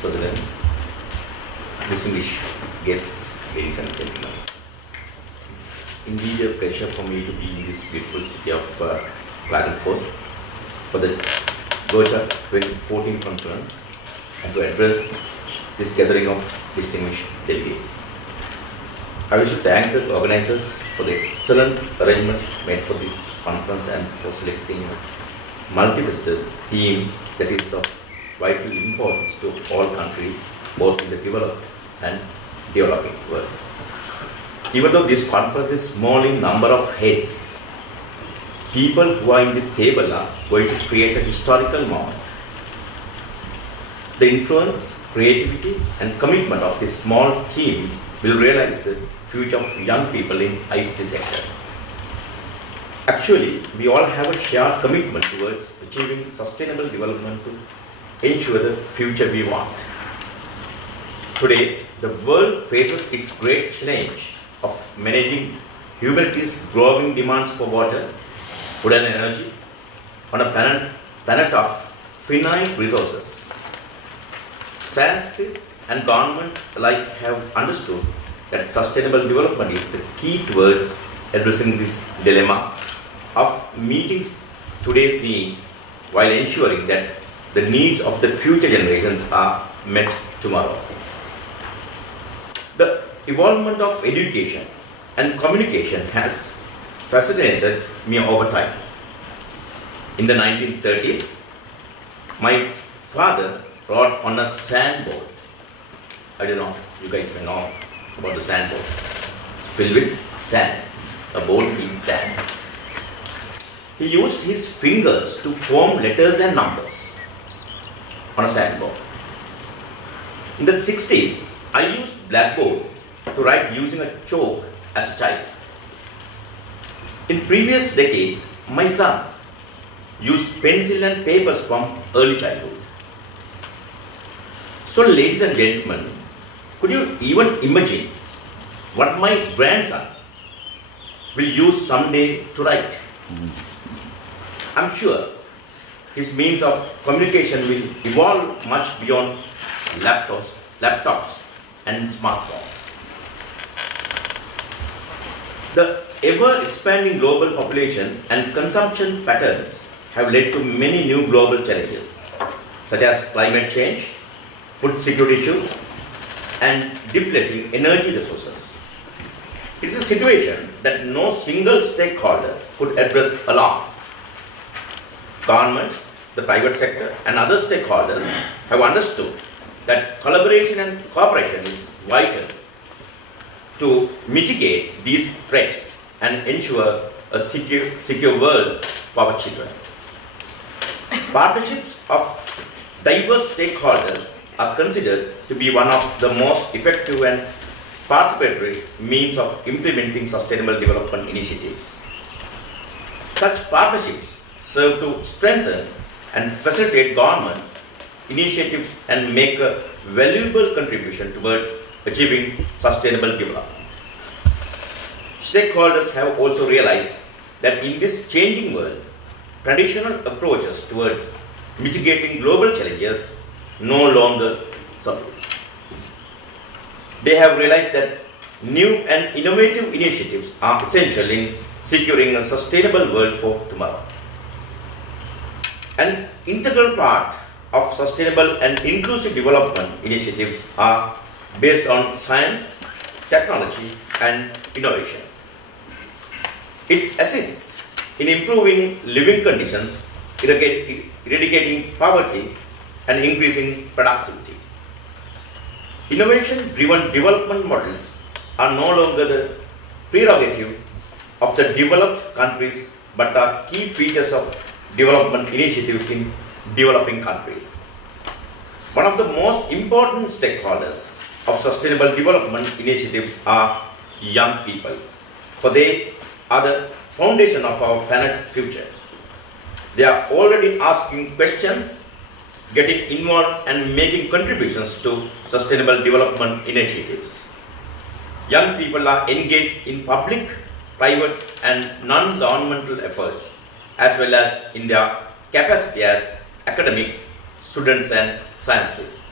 President, distinguished guests, ladies and gentlemen. It's indeed a pleasure for me to be in this beautiful city of Klagenfurt for the GloChaConf2014 conference and to address this gathering of distinguished delegates. I wish to thank the organizers for the excellent arrangement made for this conference and for selecting a multifaceted theme that is of vital importance to all countries, both in the developed and developing world. Even though this conference is small in number of heads, people who are in this table are going to create a historical moment. The influence, creativity and commitment of this small team will realize the future of young people in ICT sector. Actually, we all have a shared commitment towards achieving sustainable development to ensure the future we want. Today, the world faces its great challenge of managing humanity's growing demands for water, food and energy on a planet of finite resources. Scientists and government alike have understood that sustainable development is the key towards addressing this dilemma of meeting today's need while ensuring that the needs of the future generations are met tomorrow. The evolvement of education and communication has fascinated me over time. In the 1930s, my father wrote on a sandboard. I don't know, you guys may know about the sandboard. It's filled with sand, a board filled with sand. He used his fingers to form letters and numbers on a sandboard. In the 60s, I used blackboard to write using a chalk as a child. In previous decade, my son used pencil and papers from early childhood. So ladies and gentlemen, could you even imagine what my grandson will use someday to write? I'm sure his means of communication will evolve much beyond laptops and smartphones. The ever-expanding global population and consumption patterns have led to many new global challenges, such as climate change, food security issues, and depleting energy resources. It is a situation that no single stakeholder could address alone. Governments, the private sector, and other stakeholders have understood that collaboration and cooperation is vital to mitigate these threats and ensure a secure world for our children. Partnerships of diverse stakeholders are considered to be one of the most effective and participatory means of implementing sustainable development initiatives. Such partnerships serve to strengthen and facilitate government initiatives and make a valuable contribution towards achieving sustainable development. Stakeholders have also realized that in this changing world, traditional approaches towards mitigating global challenges no longer suffice. They have realized that new and innovative initiatives are essential in securing a sustainable world for tomorrow. An integral part of sustainable and inclusive development initiatives are based on science, technology, and innovation. It assists in improving living conditions, eradicating poverty, and increasing productivity. Innovation-driven development models are no longer the prerogative of the developed countries, but are key features of development initiatives in developing countries. One of the most important stakeholders of sustainable development initiatives are young people, for they are the foundation of our planet future. They are already asking questions, getting involved and making contributions to sustainable development initiatives. Young people are engaged in public, private and non-governmental efforts, as well as in their capacity as academics, students and sciences.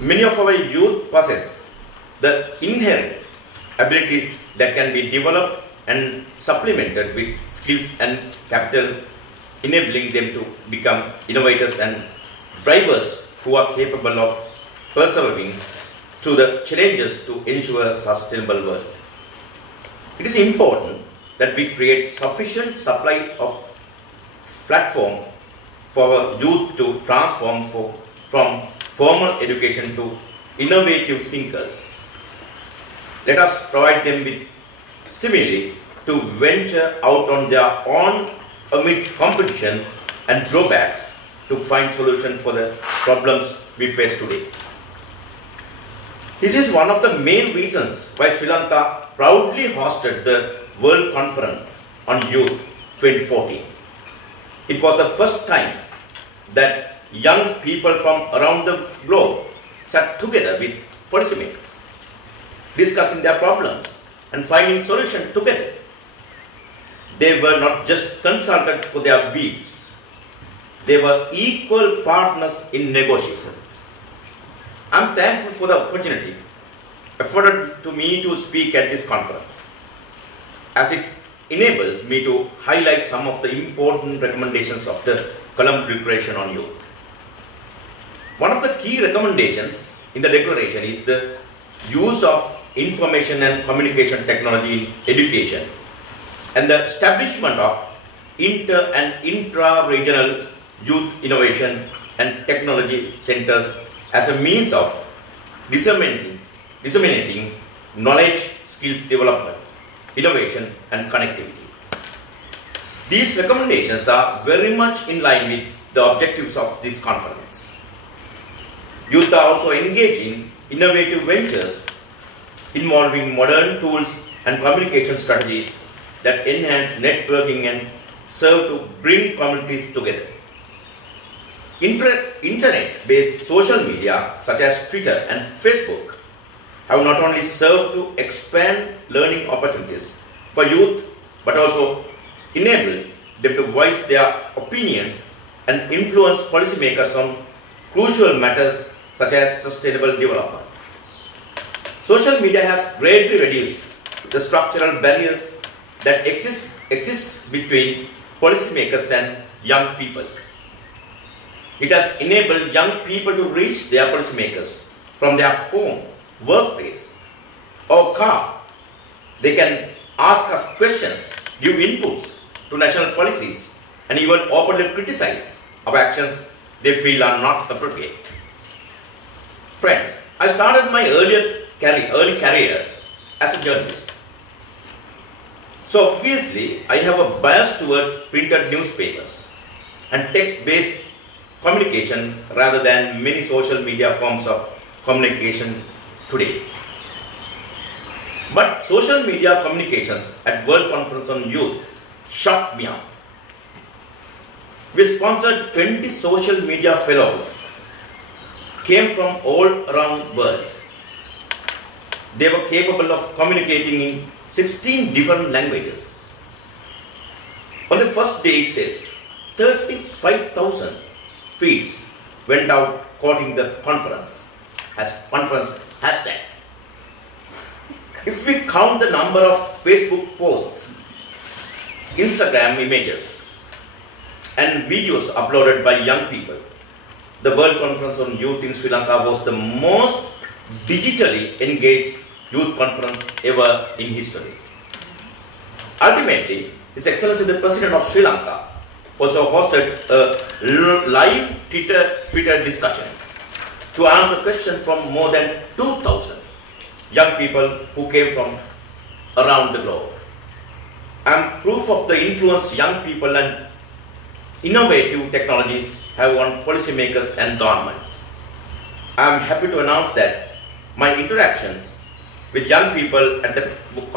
Many of our youth possess the inherent abilities that can be developed and supplemented with skills and capital, enabling them to become innovators and drivers who are capable of persevering through the challenges to ensure a sustainable world. It is important that we create sufficient supply of platform for our youth to transform from formal education to innovative thinkers. Let us provide them with stimuli to venture out on their own amidst competition and drawbacks to find solutions for the problems we face today. This is one of the main reasons why Sri Lanka proudly hosted the World Conference on Youth 2014. It was the first time that young people from around the globe sat together with policymakers, discussing their problems and finding solutions together. They were not just consulted for their views, they were equal partners in negotiations. I am thankful for the opportunity afforded to me to speak at this conference, as it enables me to highlight some of the important recommendations of the Colombo Declaration on Youth. One of the key recommendations in the Declaration is the use of information and communication technology in education and the establishment of inter- and intra-regional youth innovation and technology centers as a means of disseminating knowledge, skills development, innovation and connectivity. These recommendations are very much in line with the objectives of this conference. Youth are also engaged in innovative ventures involving modern tools and communication strategies that enhance networking and serve to bring communities together. Internet-based social media such as Twitter and Facebook have not only served to expand learning opportunities for youth, but also enable them to voice their opinions and influence policymakers on crucial matters such as sustainable development. Social media has greatly reduced the structural barriers that exist between policymakers and young people. It has enabled young people to reach their policymakers from their home, workplace, or car. They can ask us questions, give inputs to national policies, and even openly criticize our actions they feel are not appropriate. Friends, I started my early career as a journalist. So obviously, I have a bias towards printed newspapers and text-based communication rather than many social media forms of communication today. But social media communications at World Conference on Youth shocked me out. We sponsored 20 social media fellows, came from all around the world. They were capable of communicating in 16 different languages. On the first day itself, 35,000 tweets went out quoting the conference hashtag. If we count the number of Facebook posts, Instagram images, and videos uploaded by young people, the World Conference on Youth in Sri Lanka was the most digitally engaged youth conference ever in history. Ultimately, His Excellency the President of Sri Lanka also hosted a live Twitter discussion to answer questions from more than 2,000 young people who came from around the globe. And proof of the influence young people and innovative technologies have on policymakers and governments. I am happy to announce that my interactions with young people at the World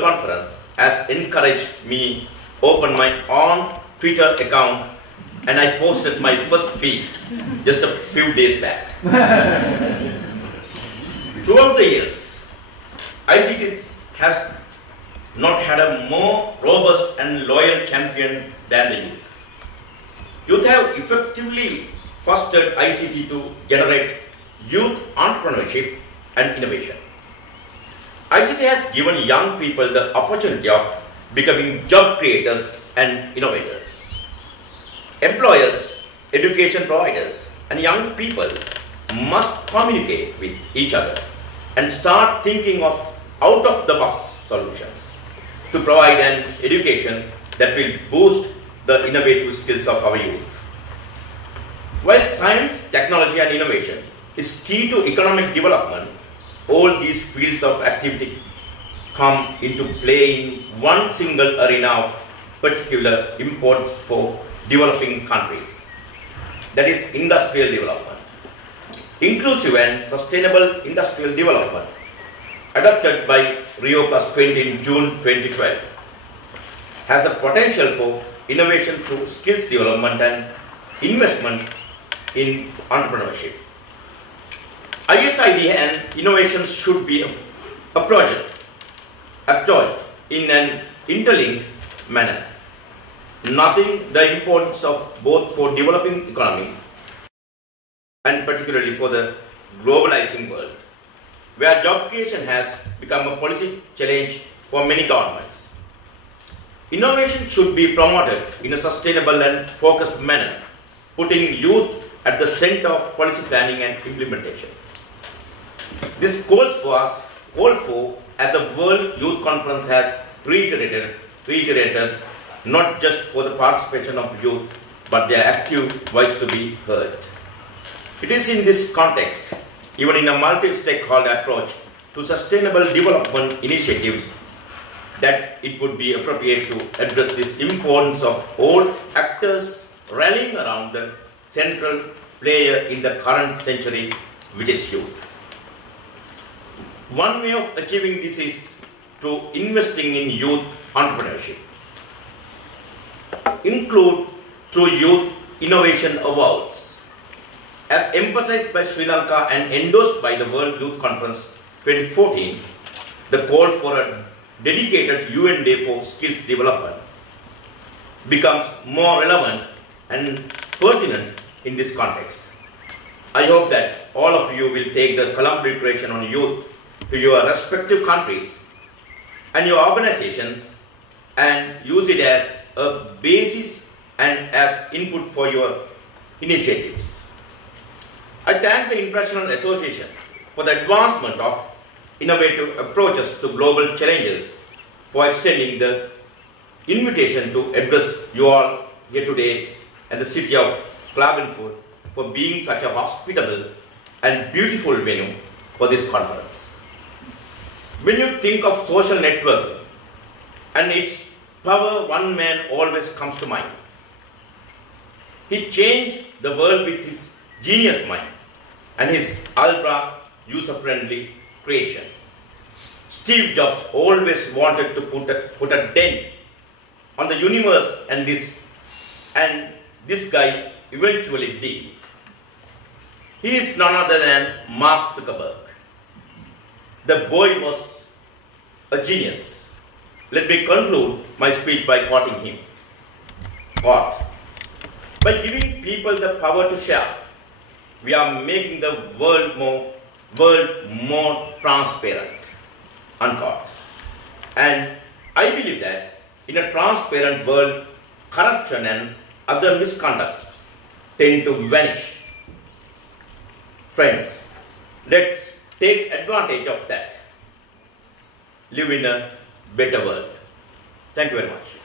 Conference has encouraged me to open my own Twitter account, and I posted my first tweet just a few days back. Throughout the years, ICT has not had a more robust and loyal champion than the youth. Youth have effectively fostered ICT to generate youth entrepreneurship and innovation. ICT has given young people the opportunity of becoming job creators and innovators. Employers, education providers, and young people must communicate with each other and start thinking of out-of-the-box solutions to provide an education that will boost the innovative skills of our youth. While science, technology, and innovation is key to economic development, all these fields of activity come into play in one single arena of particular importance for developing countries, that is industrial development. Inclusive and sustainable industrial development, adopted by Rio Plus 20 in June 2012, has the potential for innovation through skills development and investment in entrepreneurship. ISID and innovation should be approached in an interlinked manner, noting the importance of both for developing economies and particularly for the globalizing world, where job creation has become a policy challenge for many governments. Innovation should be promoted in a sustainable and focused manner, putting youth at the center of policy planning and implementation. This calls for us, as the World Youth Conference has reiterated not just for the participation of youth, but their active voice to be heard. It is in this context, even in a multi-stakeholder approach to sustainable development initiatives, that it would be appropriate to address this importance of all actors rallying around the central player in the current century, which is youth. One way of achieving this is through investing in youth entrepreneurship. Include through youth innovation awards. As emphasized by Sri Lanka and endorsed by the World Youth Conference 2014, the call for a dedicated UN Day for skills development becomes more relevant and pertinent in this context. I hope that all of you will take the Colombo Declaration on Youth to your respective countries and your organizations and use it as a basis and as input for your initiatives. I thank the International Association for the advancement of innovative approaches to global challenges, for extending the invitation to address you all here today, and the city of Klagenfurt for being such a hospitable and beautiful venue for this conference. When you think of social networking and its power, one man always comes to mind. He changed the world with his genius mind and his ultra user-friendly creation. Steve Jobs always wanted to put a dent on the universe, and this guy eventually did. He is none other than Mark Zuckerberg. The boy was a genius. Let me conclude my speech by quoting him. Quote, by giving people the power to share, we are making the world more transparent. Unquote. And I believe that in a transparent world, corruption and other misconduct tend to vanish. Friends, let's take advantage of that. Live in a better world. Thank you very much.